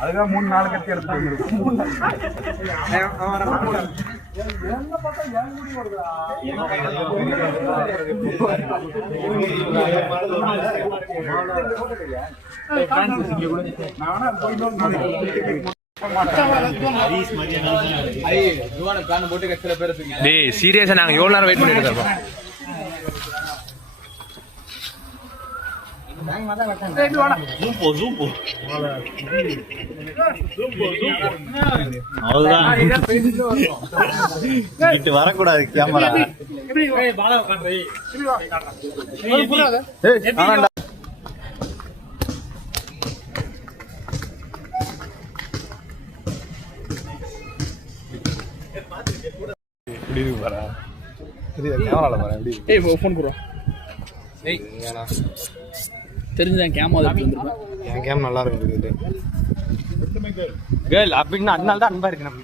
அதுதான் 3-4 கட்டி எடுத்து சீரியஸா நாங்க எவ்வளவு நேரம் வெயிட் பண்ணிட்டு இருக்கோம். வரக்கூடாது கேமரா. தெரிஞ்சுதான் கேமரா வந்துருப்பேன். என் கேம் நல்லா இருக்குது. கேர்ள் அப்படின்னு அதனால தான் அன்பா இருக்கு நம்ம.